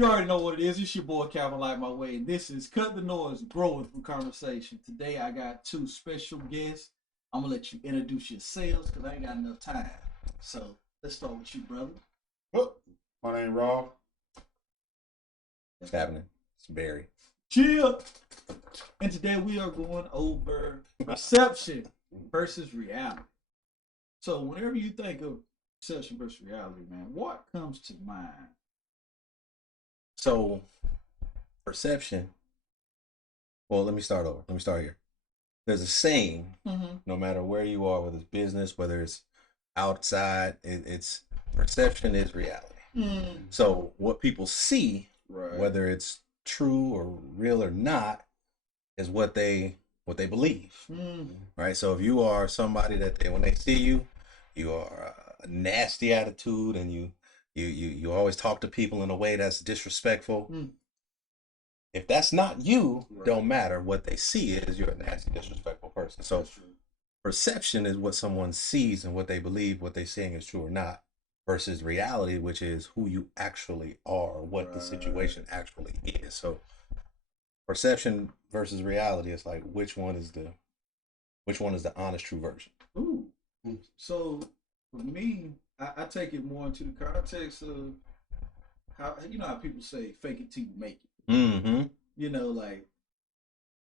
You already know what it is. It's your boy Calvin Lightmy Way, and this is Cut the Noise, Growing from Conversation. Today I got two special guests. I'm gonna let you introduce yourselves because I ain't got enough time. So let's start with you, brother. Oh, my name Rob. What's happening? It's Barry. Chill. And today we are going over perception versus reality. So whenever you think of perception versus reality, man, what comes to mind? So, perception. Well, let me start over. Let me start here. There's a saying, no matter where you are, whether it's business, whether it's outside, it's perception is reality. So, what people see, Right. whether it's true or real or not, is what they believe. Right. So, if you are somebody that when they see you, you are a nasty attitude, and you always talk to people in a way that's disrespectful. If that's not you, Right. Don't matter. What they see is you're a nasty, disrespectful person. So perception is what someone sees and what they believe, what they're saying is true or not, versus reality, which is who you actually are, what the situation actually is. So perception versus reality is like which one is the honest, true version. Ooh. So for me, I take it more into the context of how how people say fake it till you make it. Like,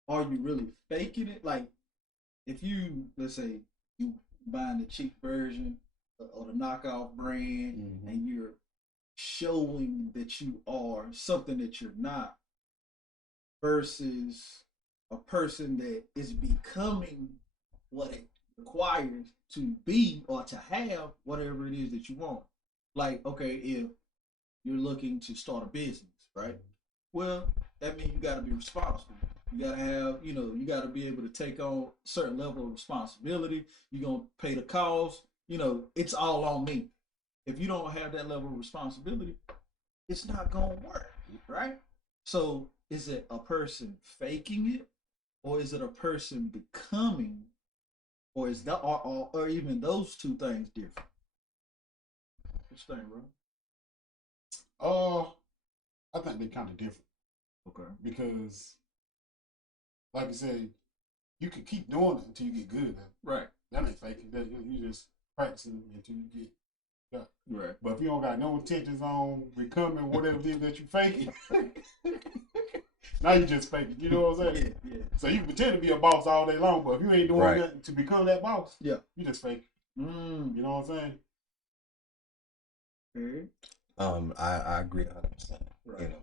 are you really faking it? Like, if you, let's say, you buying the cheap version or the knockoff brand, and you're showing that you are something that you're not, versus a person that is becoming what it requires to be or to have whatever it is that you want. Like, okay, if you're looking to start a business, right? Well, that means you got to be responsible. You got to have, you got to be able to take on a certain level of responsibility. You're going to pay the cost. It's all on me. If you don't have that level of responsibility, it's not going to work, right? So is it a person faking it, or is it a person becoming, or is that, or even those two things different? What you think, bro? I think they're kind of different. Okay. Because, like you said, you can keep doing it until you get good at it. Right. That ain't faking. You just practicing until you get done. Right. But if you don't got no intentions on becoming whatever it is that you faking, now you just faking. You know what I'm saying? Yeah. So you can pretend to be a boss all day long, but if you ain't doing nothing to become that boss, you just fake. You know what I'm saying? Okay. I agree 100%. Right.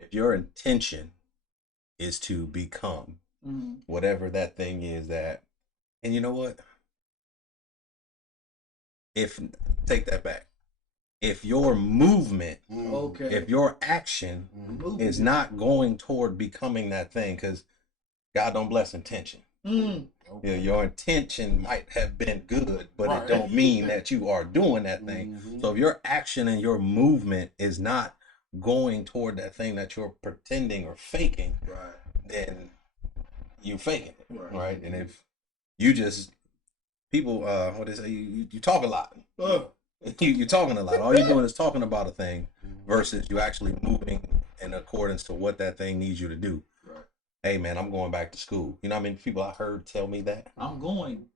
If your intention is to become whatever that thing is and you know what? Take that back. If your movement, if your action is not going toward becoming that thing, because God don't bless intention. Your intention might have been good, but it don't mean that you are doing that thing. So if your action and your movement is not going toward that thing that you're pretending or faking, then you faking it, right? And if you just people, what they say, you talk a lot. You're talking a lot. All you're doing is talking about a thing versus you actually moving in accordance to what that thing needs you to do. Hey man, I'm going back to school. You know how many people I heard tell me that? I'm going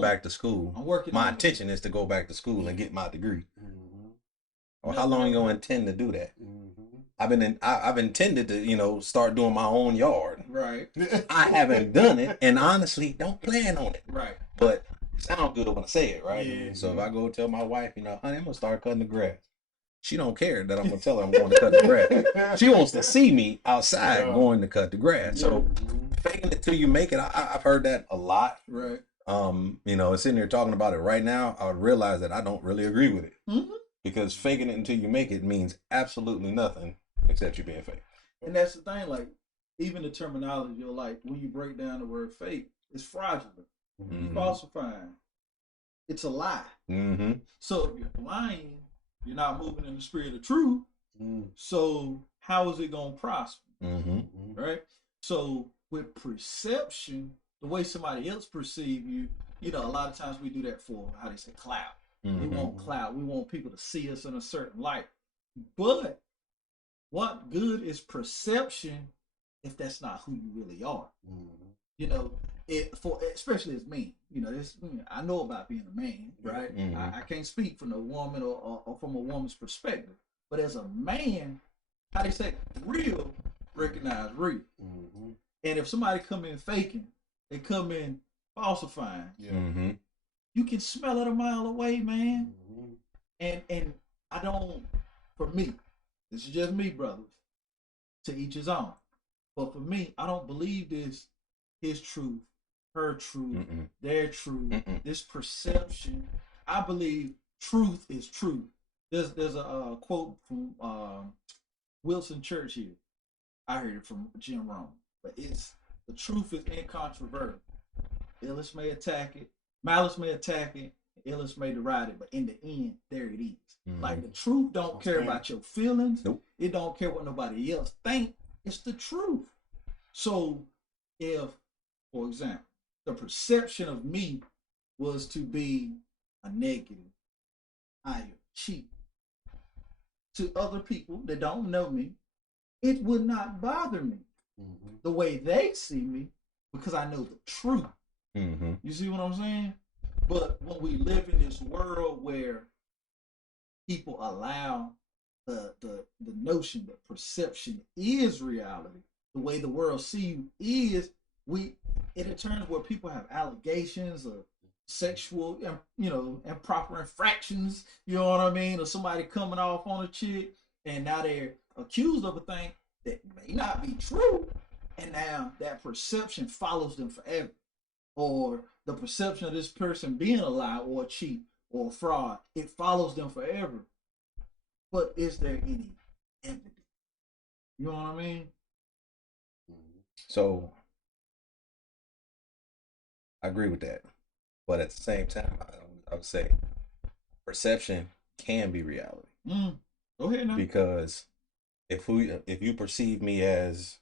back to school. I'm working. My intention is to go back to school and get my degree. Or how long you gonna intend to do that? I've intended to, start doing my own yard. Right. I haven't done it, and honestly, don't plan on it. Right. But it sounds good when I say it, right? Yeah. So if I go tell my wife, honey, I'm gonna start cutting the grass. She don't care that I'm gonna tell her I'm going to cut the grass. She wants to see me outside going to cut the grass. So faking it till you make it. I've heard that a lot. Right. Sitting here talking about it right now, I would realize that I don't really agree with it. Because faking it until you make it means absolutely nothing except you being fake. And that's the thing, like, even the terminology, like, when you break down the word fake, it's fraudulent, falsifying. It's a lie. So if you're lying, you're not moving in the spirit of truth. So how is it going to prosper? Right? So with perception, the way somebody else perceive you, a lot of times we do that for, how they say, clout. We want clout. We want people to see us in a certain light. But what good is perception if that's not who you really are? Mm-hmm. You know, especially as men. You know, I know about being a man, right? Mm-hmm. I can't speak from a woman or from a woman's perspective, but as a man, how they say real recognize real. Mm-hmm. And if somebody come in faking, they come in falsifying. Yeah. Mm-hmm. You can smell it a mile away, man. Mm-hmm. And I don't. For me, this is just me, brothers. To each his own. But for me, I don't believe this. His truth, her truth, their truth, this perception. I believe truth is truth. There's a quote from Wilson Churchill. I heard it from Jim Rohn, but it's the truth is incontrovertible. Illis may attack it, malice may attack it, Illis may deride it, but in the end, there it is. Mm-hmm. Like the truth don't care about your feelings. Nope. It don't care what nobody else think. It's the truth. So if, for example, the perception of me was to be a negative, I am cheap to other people that don't know me, it would not bother me the way they see me because I know the truth. Mm-hmm. You see what I'm saying? But when we live in this world where people allow the notion that perception is reality, the way the world see you is, it turns where people have allegations of sexual, improper infractions, you know what I mean, or somebody coming off on a chick, and now they're accused of a thing that may not be true, and now that perception follows them forever. Or the perception of this person being a lie or a cheat or a fraud, it follows them forever. But is there any evidence? You know what I mean? So I agree with that, but at the same time, I would say perception can be reality. Go ahead now. Because if you perceive me as,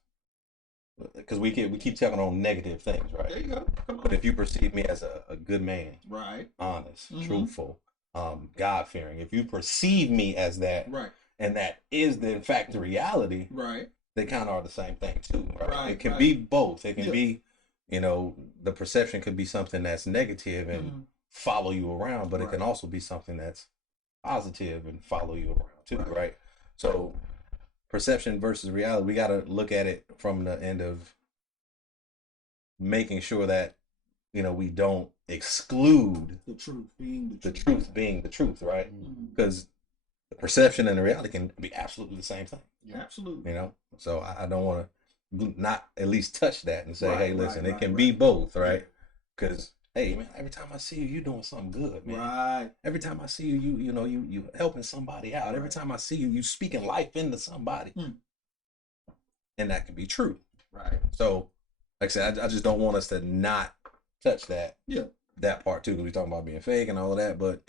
because we keep talking on negative things, right? There you go. Come on. But if you perceive me as a good man, right, honest, truthful, God fearing, if you perceive me as that, right, and that is in fact the reality, right, they kind of are the same thing too, right? It can be both. It can be, the perception could be something that's negative and follow you around, but it can also be something that's positive and follow you around too, right? So perception versus reality, we got to look at it from the end of making sure that we don't exclude the truth being the truth, right? Because the perception and the reality can be absolutely the same thing. Yeah, absolutely. So I don't want to not at least touch that and say, hey, listen, it can be both, right? Because hey, man, every time I see you, you're doing something good, man. Right. Every time I see you, you helping somebody out. Every time I see you, you speaking life into somebody, and that can be true. Right. So, like I said, I just don't want us to not touch that. Yeah. That part too, because we talking about being fake and all of that. But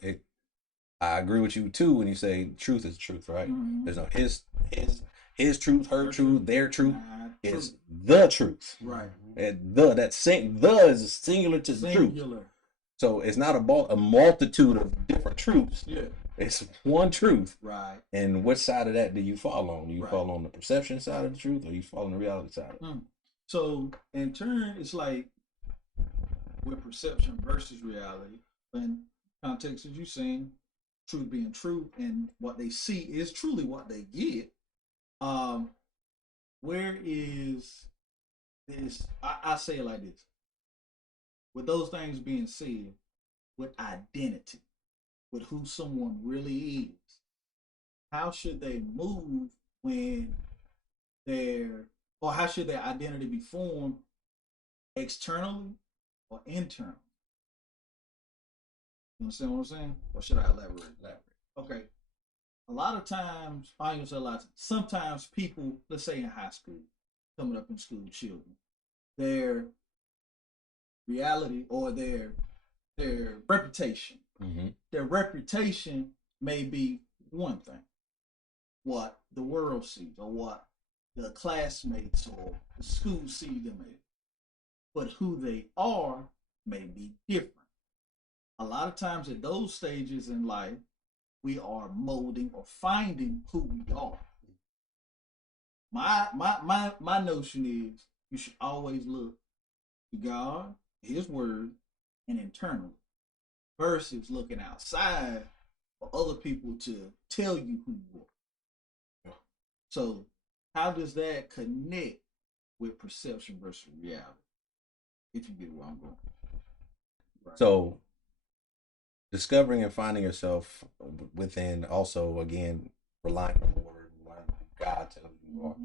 I agree with you too when you say truth is truth, right? Mm-hmm. There's no his truth, her truth, their truth is the truth. Right. And the is singular to the truth. So it's not a multitude of different truths. Yeah. It's one truth. Right. And which side of that do you fall on? Do you fall on the perception side of the truth, or you fall on the reality side of it? So in turn, it's like with perception versus reality. In context, as you're saying, truth being true, and what they see is truly what they get. Where is this? I say it like this: with those things being said, with identity, with who someone really is, how should they move when how should their identity be formed externally or internally? You understand what I'm saying? Or should I elaborate? Okay. A lot of times, I ain't gonna say a lot of times, sometimes people, let's say in high school, coming up in school, children, their reality or their reputation, their reputation may be one thing, what the world sees or what the classmates or the school see them as. But who they are may be different. A lot of times at those stages in life, we are molding or finding who we are. my notion is you should always look to God, His Word, and internally, versus looking outside for other people to tell you who you are. So, how does that connect with perception versus reality? If you get where I'm going. Right. So, discovering and finding yourself within, also again relying on the Word, relying on God telling you are.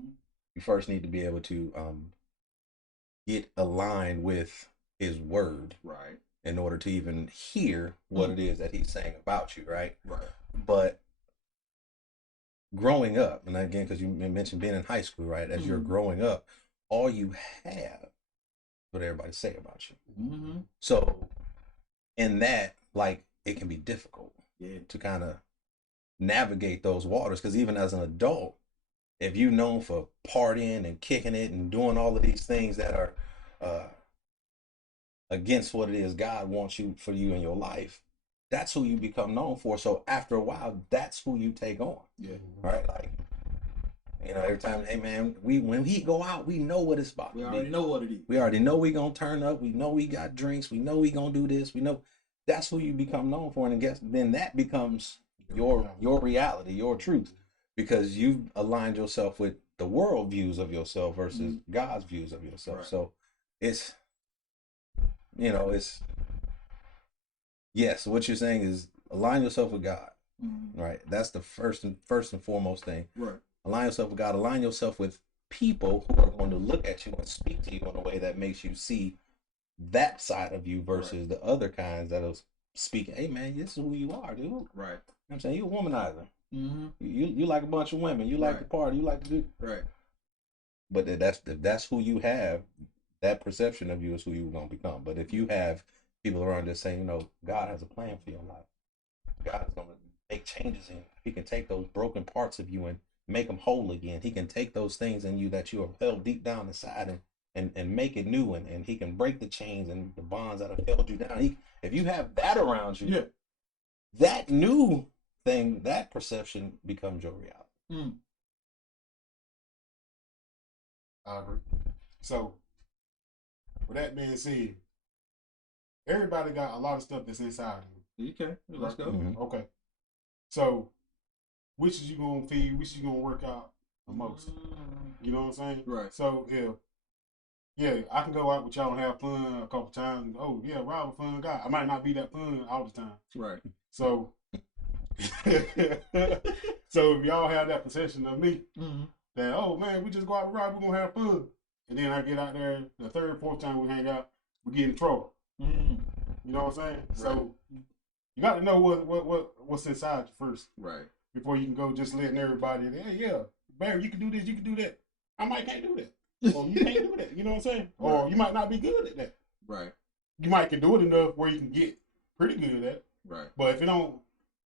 You first need to be able to get aligned with His Word, right, in order to even hear what it is that He's saying about you, right? Right. But growing up, and again, because you mentioned being in high school, right? As you're growing up, all you have what everybody say about you. So in that, like, it can be difficult to kind of navigate those waters, because even as an adult, if you're known for partying and kicking it and doing all of these things that are against what it is God wants you for you in your life, that's who you become known for. So after a while, that's who you take on. Yeah. Right? Like, you know, every time, hey man, when we go out, we know what it's about. We already know what it is. We already know we gonna turn up. We know we got drinks. We know we gonna do this. We know that's who you become known for. And I guess then that becomes your reality, your truth, because you've aligned yourself with the world views of yourself versus God's views of yourself. Right. So it's, you know, it's, yes, what you're saying is align yourself with God, right? That's the first and foremost thing. Right. Align yourself with God. Align yourself with people who are going to look at you and speak to you in a way that makes you see that side of you versus the other kinds that'll speak, hey man, this is who you are, dude. Right. You know what I'm saying? You're a womanizer. You like a bunch of women. You like to party. You like to do. Right. But if that's who you have, that perception of you is who you're going to become. But if you have people around just saying, you know, God has a plan for your life. God is going to make changes in you. He can take those broken parts of you and make them whole again. He can take those things in you that you have held deep down inside and make it new. And He can break the chains and the bonds that have held you down. If you have that around you, that new thing, that perception becomes your reality. I agree. So, with that being said, everybody got a lot of stuff that's inside of you. Okay, let's go. Okay. So, which is you gonna feed? Which is you gonna work out the most? You know what I'm saying? Right. So yeah, I can go out with y'all and have fun a couple times. Oh yeah, Rob a fun guy. I might not be that fun all the time. Right. So, so if y'all have that perception of me, that oh man, we just go out with Rob, we're gonna have fun, and then I get out there the third, fourth time we hang out, we get in trouble. You know what I'm saying? Right. So you got to know what's inside you first, right? Before you can go just letting everybody, hey, yeah, Barry, you can do this, you can do that. I might can't do that, or you can't do that. You know what I'm saying? Right. Or you might not be good at that. Right. You might can do it enough where you can get pretty good at it. Right. But if it don't,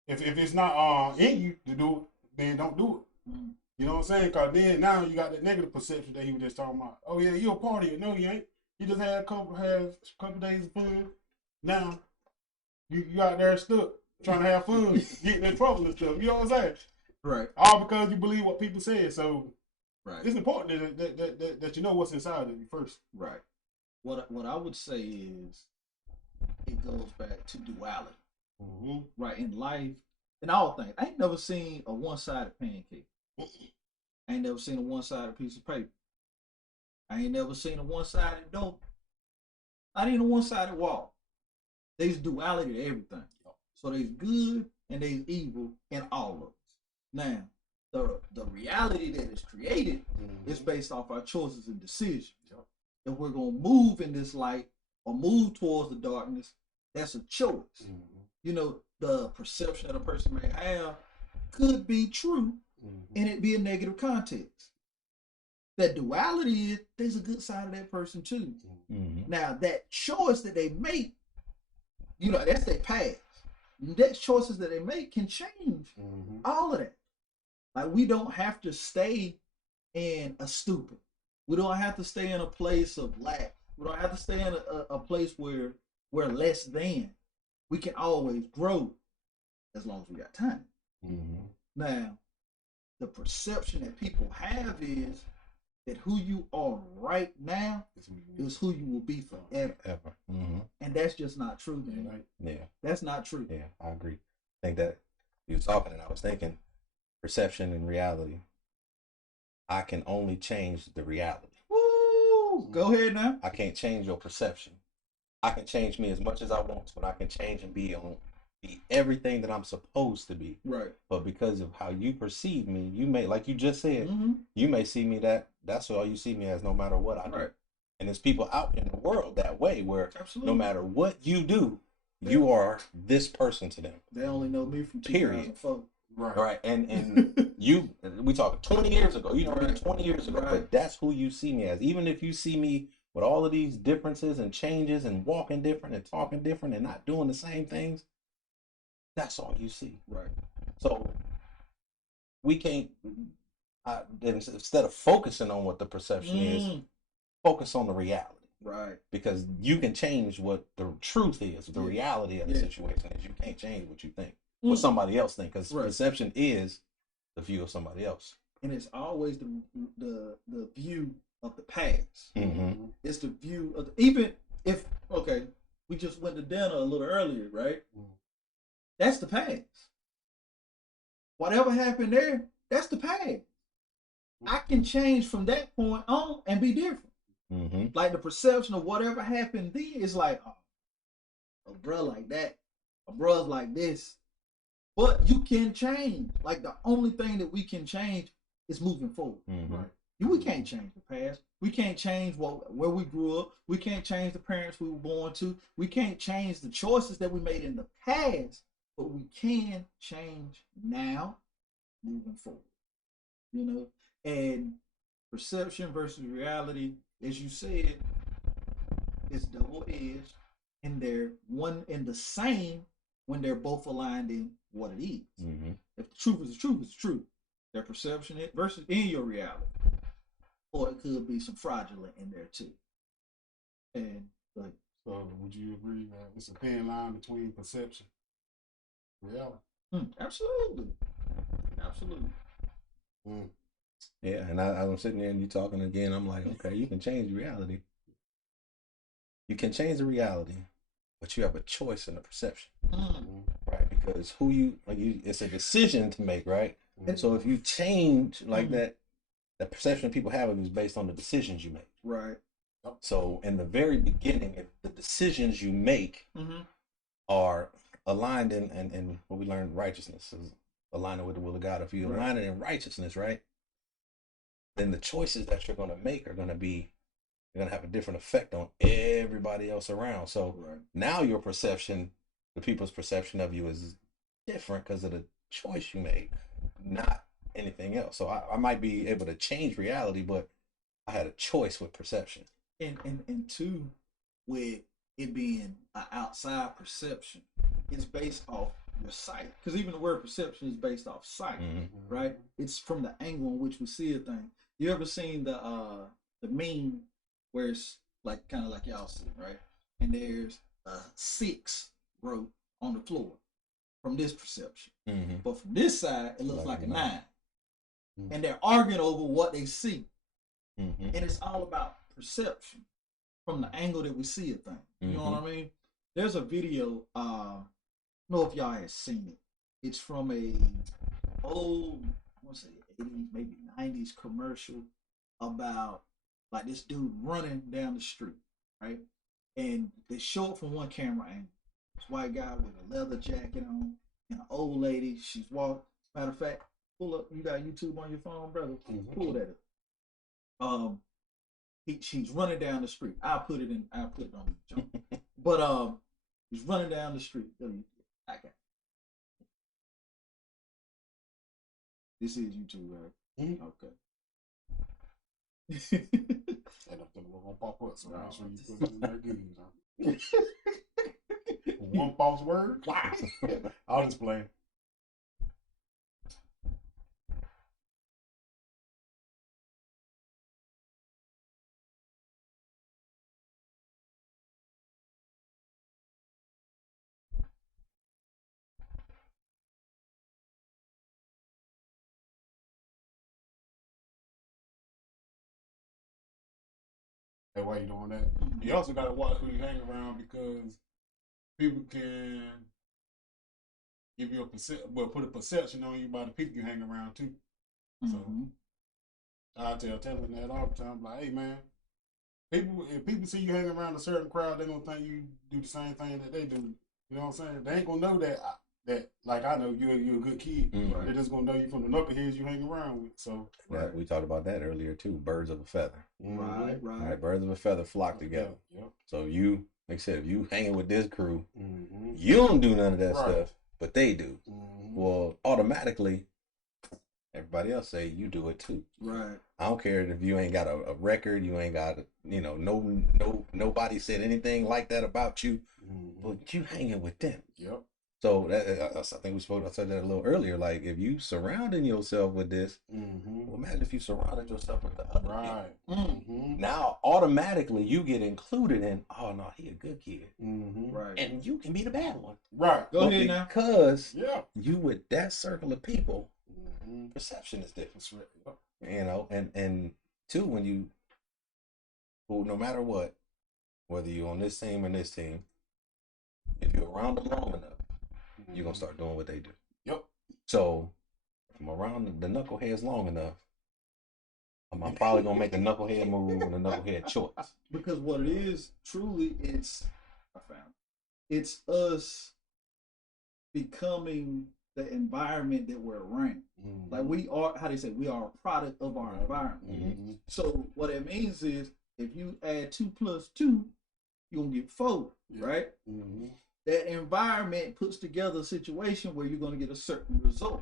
if it's not in you to do it, then don't do it. You know what I'm saying? Because then now you got that negative perception that he was just talking about. Oh yeah, you a partier. No, you ain't. You just had a couple days of fun. Now you out there stuck trying to have fun, getting in trouble and stuff. You know what I'm saying? Right. All because you believe what people say. So right. It's important that you know what's inside of you first. Right. What I would say is it goes back to duality. Right. In life, in all things. I ain't never seen a one-sided pancake. I ain't never seen a one-sided piece of paper. I ain't never seen a one-sided door. Not even a one-sided wall. There's duality to everything. So there's good and there's evil in all of us. Now, the reality that is created is based off our choices and decisions. If we're going to move in this light or move towards the darkness, that's a choice. You know, the perception that a person may have could be true and it be a negative context. That duality is, there's a good side of that person too. Now, that choice that they make, you know, that's their past. That choices that they make can change all of that. Like, we don't have to stay in a stupor. We don't have to stay in a place of lack. We don't have to stay in a place where we're less than. We can always grow as long as we got time. Now, the perception that people have is that who you are right now is who you will be forever. And that's just not true, man. Yeah. That's not true. Yeah, I agree. I think that you were talking and I was thinking perception and reality. I can only change the reality. Woo! Go ahead now. I can't change your perception. I can change me as much as I want to, and I can change and be everything that I'm supposed to be. Right. But because of how you perceive me, you may, like you just said, you may see me that's all you see me as no matter what I do. Right. And there's people out in the world that way where no matter what you do, you are this person to them. They only know me from 2004. Right. And we talked 20 years ago, you know, 20 years ago, but that's who you see me as. Even if you see me with all of these differences and changes and walking different and talking different and not doing the same things, that's all you see. Right. So we can't, instead of focusing on what the perception is, focus on the reality. Right. Because you can change what the truth is, the reality of the situation is. You can't change what you think, what somebody else thinks, because perception is the view of somebody else. And it's always the view of the past. It's the view of even if we just went to dinner a little earlier, right? That's the past. Whatever happened there, that's the past. I can change from that point on and be different. Like the perception of whatever happened then is like, a bro like that, a brother like this. But you can change. Like the only thing that we can change is moving forward. Right? We can't change the past. We can't change where we grew up. We can't change the parents we were born to. We can't change the choices that we made in the past. But we can change now, moving forward. You know, and perception versus reality, as you said, is double-edged, and they're one and the same when they're both aligned in what it is. If the truth is the truth, it's true. Their perception versus in your reality, or it could be some fraudulent in there too. And like, so, would you agree that it's a thin line between perception and reality? Absolutely. Yeah, and I'm sitting there and you talking again. I'm like, okay, you can change reality. You can change the reality, but you have a choice in the perception, right? Because it's a decision to make, right? And so if you change like that, the perception people have of you is based on the decisions you make, right? So in the very beginning, if the decisions you make are aligned in what we learned, righteousness is aligning with the will of God. If you align it in righteousness, right, then the choices that you're going to make are going to have a different effect on everybody else around. So now your perception, the people's perception of you is different because of the choice you made, not anything else. So I might be able to change reality, but I had a choice with perception. And two, with it being an outside perception, it's based off your sight. Because even the word perception is based off sight, right? It's from the angle in which we see a thing. You ever seen the meme where it's like kind of like y'all see, right? And there's a 6 wrote on the floor from this perception. But from this side, it looks like a 9. And they're arguing over what they see. And it's all about perception from the angle that we see a thing. You know what I mean? There's a video, I don't know if y'all have seen it. It's from a old, I want to say 80s, maybe 90s commercial about like this dude running down the street, right? And they show it from one camera angle. This white guy with a leather jacket on and an old lady, she's walking. Matter of fact, pull up, you got YouTube on your phone, brother? Pull that up. She's running down the street. I'll put it on the jump. But he's running down the street. I got it. This is YouTube, right? Okay. And if we're gonna pop up, so make sure you put it in there good. One false word. Wow. I'll just play. That's why you're doing that. You also got to watch who you hang around because people can give you put a perception on you by the people you hang around too. So I tell them that all the time, like, hey man, if people see you hang around a certain crowd, they gonna think you do the same thing that they do. You know what I'm saying? They ain't gonna know that like I know you're a good kid. Mm-hmm. They're just gonna know you from the knuckleheads you hang around with. So we talked about that earlier too. Birds of a feather. Right. Right. Birds of a feather flock together. Yep. So you, like I said, if you hanging with this crew, you don't do none of that stuff, but they do. Well, automatically, everybody else say you do it too. Right. I don't care if you ain't got a record, you ain't got nobody said anything like that about you, but you hanging with them. Yep. So I think I said that a little earlier. Like if you surrounding yourself with this, well, imagine if you surrounded yourself with the other people. Now automatically you get included in. Oh no, he a good kid, right? And you can be the bad one, right? Go ahead now, because you with that circle of people, perception is different. You know, and two, when you, no matter what, whether you're on this team or this team, if you're around them long enough, you're gonna start doing what they do. Yep. So if I'm around the knuckleheads long enough, I'm probably gonna make a knucklehead move and a knucklehead choice. Because what it is, truly, it's us becoming the environment that we're around. Like we are, how they say, we are a product of our environment. So what it means is, if you add 2 + 2, you're gonna get 4, right? That environment puts together a situation where you're gonna get a certain result.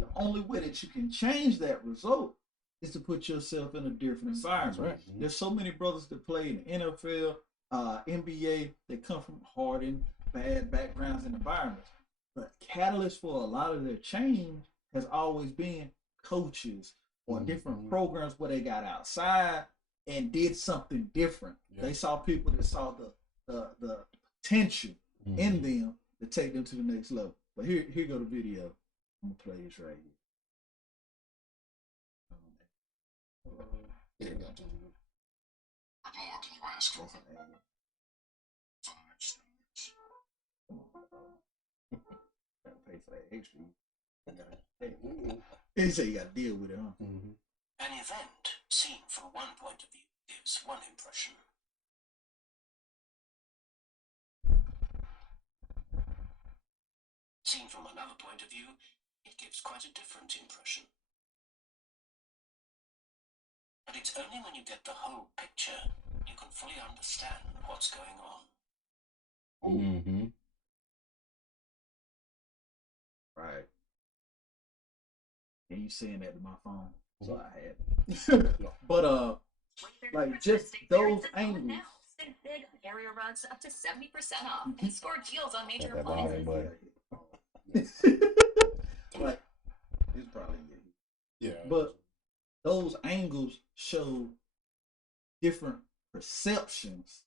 The only way that you can change that result is to put yourself in a different environment. Right. There's so many brothers that play in the NFL, NBA, that come from hardened, bad backgrounds and environments. But catalyst for a lot of their change has always been coaches or different programs where they got outside and did something different. They saw people that saw the potential in them to take them to the next level. But here go the video. I'm gonna play this right here. What more can you ask for? 5 stars. Gotta pay for that extra. He said you gotta deal with it, huh? An event seen from one point of view gives one impression. Seen from another point of view, it gives quite a different impression. But it's only when you get the whole picture you can fully understand what's going on. Right. And you saying that to my phone, so I had. But like just those angles. Spend big on area rugs up to 70% off and score deals on major appliances. Like it's probably but those angles show different perceptions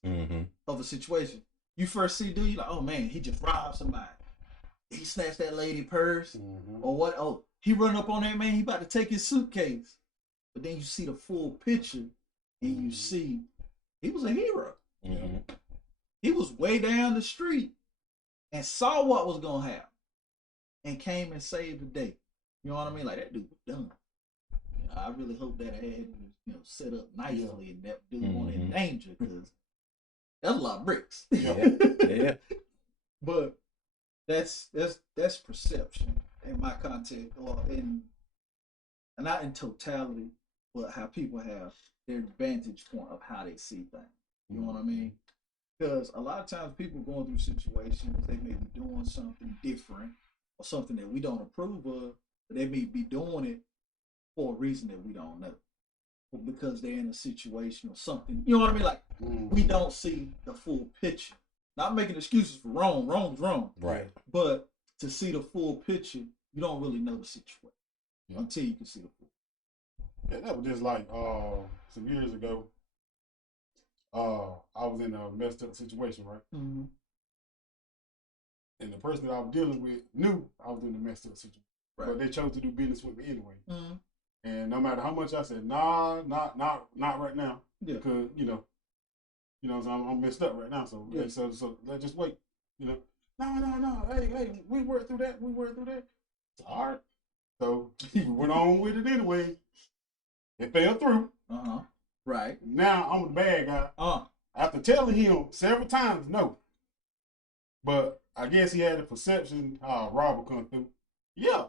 of a situation. You first see dude, you like, oh man, he just robbed somebody. He snatched that lady purse, or what? Oh, he run up on that man. He about to take his suitcase. But then you see the full picture, and you see he was a hero. He was way down the street and saw what was gonna happen, and came and saved the day. You know what I mean? Like that dude was done. You know, I really hope that had set up nicely, and that dude wasn't in danger, because that's a lot of bricks. But that's perception in my context, or not in totality, but how people have their vantage point of how they see things. You know what I mean? Because a lot of times people going through situations, they may be doing something different or something that we don't approve of, but they may be doing it for a reason that we don't know, or because they're in a situation or something. You know what I mean? Like we don't see the full picture. Not making excuses for wrong. Wrong's wrong. Right. But to see the full picture, you don't really know the situation until you can see the full. Yeah, that was just like some years ago. I was in a messed up situation, right? And the person that I was dealing with knew I was in a messed up situation, but they chose to do business with me anyway. And no matter how much I said, nah, not right now, because You know, so I'm messed up right now. So so let's just wait. You know, no. Hey, we worked through that. It's all right. So we went on with it anyway. It fell through. Right. Now I'm the bad guy. After telling him several times no. But I guess he had a perception Rob will come through. Yeah.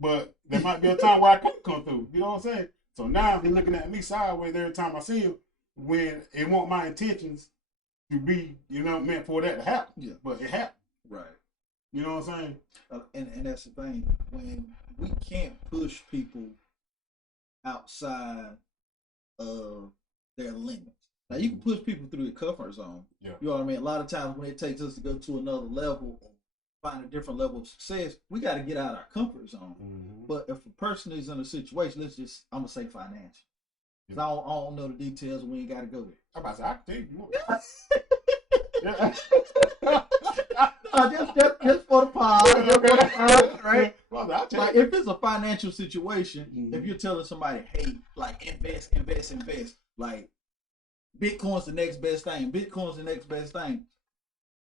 But there might be a time where I couldn't come through. You know what I'm saying? So now he's looking at me sideways every time I see him when it wasn't my intentions to be, meant for that to happen. Yeah. But it happened. Right. You know what I'm saying? And that's the thing. When we can't push people outside of their limits. Now you can push people through the comfort zone. Yeah. You know what I mean? A lot of times when it takes us to go to another level, find a different level of success, we got to get out of our comfort zone. But if a person is in a situation, I'm going to say financial. Because I don't know the details, and we ain't got to go there. I'm about to say, I can tell you more. Just for the pod, right? Well, like if it's a financial situation, if you're telling somebody, hey, like invest, like Bitcoin's the next best thing.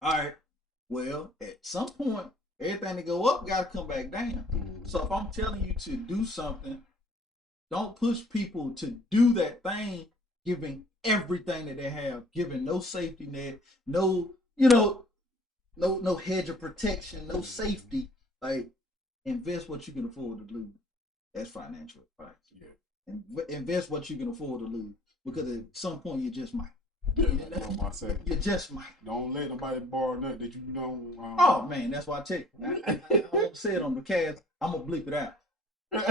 All right. Well, at some point, everything that go up got to come back down. So if I'm telling you to do something, don't push people to do that thing, giving everything that they have, giving no safety net, no hedge of protection, no safety. Like, invest what you can afford to lose. That's financial advice. Yeah. And invest what you can afford to lose, because at some point you just might. You just might. Don't let nobody borrow nothing that you don't. Oh man, that's why I tell you. I won't say it on the cast. I'm gonna bleep it out.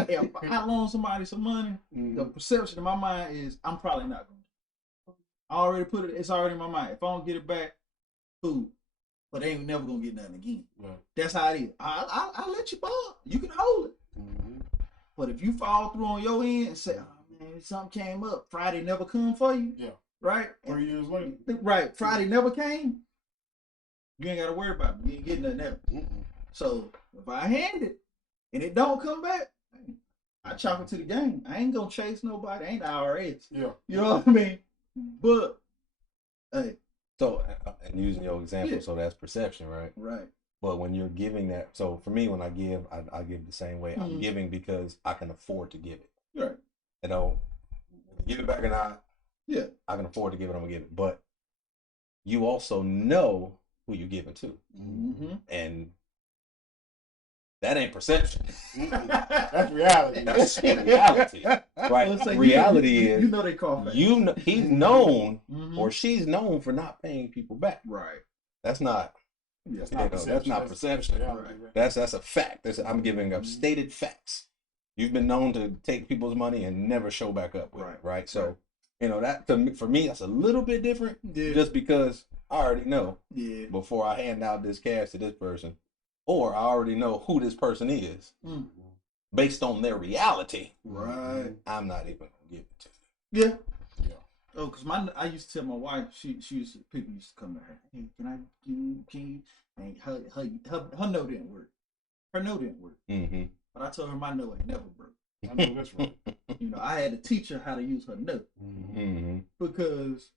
If I loan somebody some money, the perception in my mind is I'm probably not gonna. I already put it. It's already in my mind. If I don't get it back, cool. But they ain't never gonna get nothing again. Yeah. That's how it is. I let you borrow. You can hold it. But if you fall through on your end and say, "Oh man, something came up," Friday never come for you. Yeah. Right? 3 years later. Right. Friday never came. You ain't got to worry about it. You ain't getting nothing else. So if I hand it and it don't come back, I chalk it to the game. I ain't going to chase nobody. I ain't the IRS. Yeah. You know what I mean? But, hey. So, and using your example, so that's perception, right? Right. But when you're giving that, so for me, when I give, I give the same way. I'm giving because I can afford to give it. Right. Give it back or not. Yeah, I can afford to give it. I'm gonna give it, but you also know who you give it to, and that ain't perception. That's reality. That's reality, right? Well, like reality is they call that. He's known or she's known for not paying people back. Right. That's not. That's not perception. That's not perception. Right. That's a fact. I'm giving up stated facts. You've been known to take people's money and never show back up with it, right? So. That for me, that's a little bit different. Yeah. Just because I already know before I hand out this cash to this person, or I already know who this person is based on their reality. Right. I'm not even gonna give it to you. Yeah. Oh, because I used to tell my wife, people used to come to her, hey, can you, and her no didn't work. Her no didn't work. But I told her my no ain't never broke. I know that's right. I had to teach her how to use her no. Because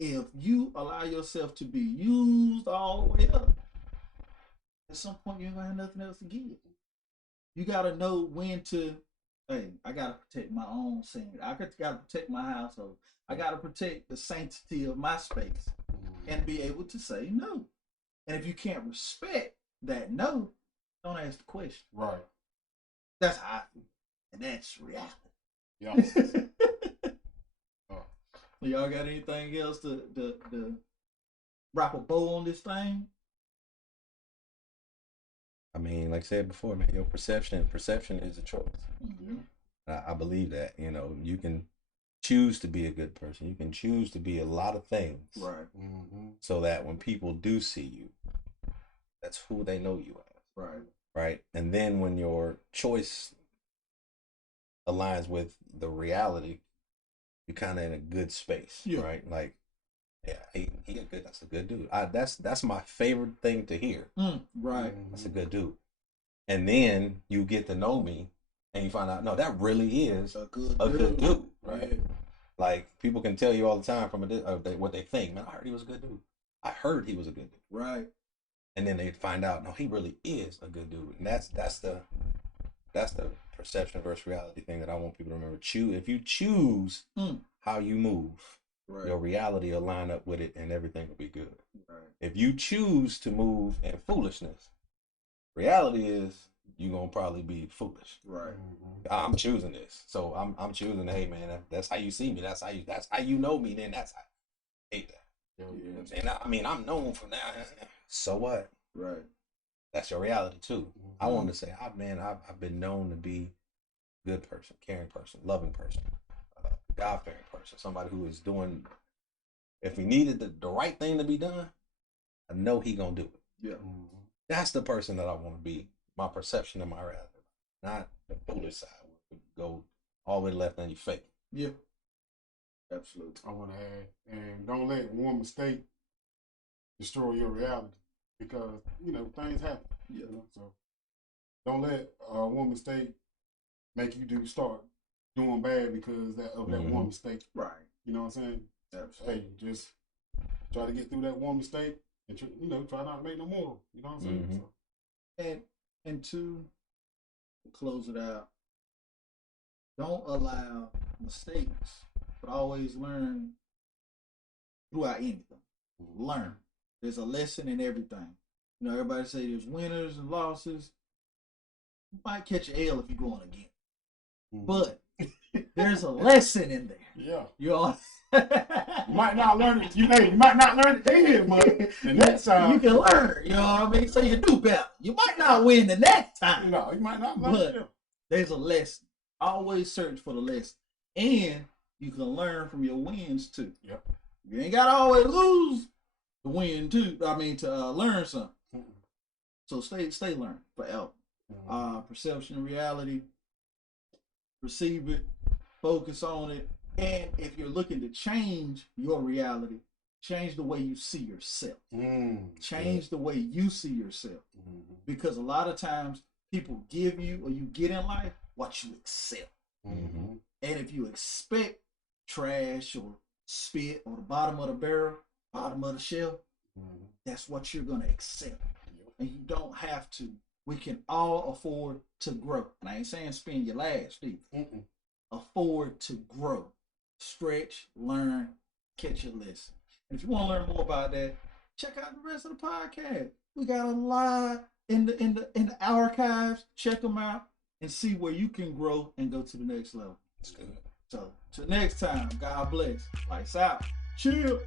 if you allow yourself to be used all the way up, at some point you ain't gonna have nothing else to give. You gotta know when to, hey, I gotta protect my own sanity. I gotta protect my household. I gotta protect the sanctity of my space and be able to say no. And if you can't respect that no, don't ask the question. Right. That's how I feel. And that's reality. Yeah. Y'all got anything else to wrap a bow on this thing? I mean, like I said before, man, your perception is a choice. I believe that. You can choose to be a good person. You can choose to be a lot of things. Right. So that when people do see you, that's who they know you as. Right. Right. And then when your choice aligns with the reality, you're kind of in a good space, right? Like, he a good. That's a good dude. That's my favorite thing to hear. Right. That's a good dude. And then you get to know me, and you find out, no, that really is a good dude, right? Like people can tell you all the time from what they think. Man, I heard he was a good dude. I heard he was a good dude. Right. And then they find out, no, he really is a good dude. And that's the perception versus reality thing that I want people to remember. If you choose how you move, your reality will line up with it, and everything will be good. Right. If you choose to move in foolishness, reality is you're gonna probably be foolish. Right. I'm choosing this, so I'm choosing. Hey man, that's how you see me. That's how you know me. Then that's how I hate that. You know what I'm saying? I mean, I'm known for that. So what? Right. That's your reality too. I wanted to say, I've been known to be a good person, caring person, loving person, God-fearing person, somebody who is doing. If he needed the right thing to be done, I know he gonna do it. Yeah. That's the person that I want to be. My perception of my reality, not the foolish side where you go all the way left and you fake. Yeah. Absolutely. I want to add, and don't let one mistake destroy your reality, because things happen. Yeah. So don't let one mistake make you start doing bad because of that one mistake. Right. You know what I'm saying? Absolutely. Hey, just try to get through that one mistake, and try not to make no more. You know what I'm saying? So. And to close it out, don't allow mistakes, but always learn throughout anything. Learn. There's a lesson in everything. Everybody say there's winners and losses. You might catch an L if you're going again. But there's a lesson in there. Yeah. You might not learn it. You might not learn it then, but the next time you can learn. You know what I mean? So you can do better. You might not win the next time. You might not learn it. But there's a lesson. Always search for the lesson. And you can learn from your wins too. Yep. You ain't gotta always lose to win too. To learn something. So stay learning forever. Perception and reality. Perceive it. Focus on it. And if you're looking to change your reality, change the way you see yourself. Change the way you see yourself. Because a lot of times people give you, or you get in life, what you accept. And if you expect trash or spit on the bottom of the barrel, bottom of the shelf, that's what you're going to accept. And you don't have to. We can all afford to grow. And I ain't saying spend your last, either. Afford to grow. Stretch, learn, catch your lesson. And if you want to learn more about that, check out the rest of the podcast. We got a lot in the archives. Check them out and see where you can grow and go to the next level. That's good. So till next time, God bless. Lights out. Chill.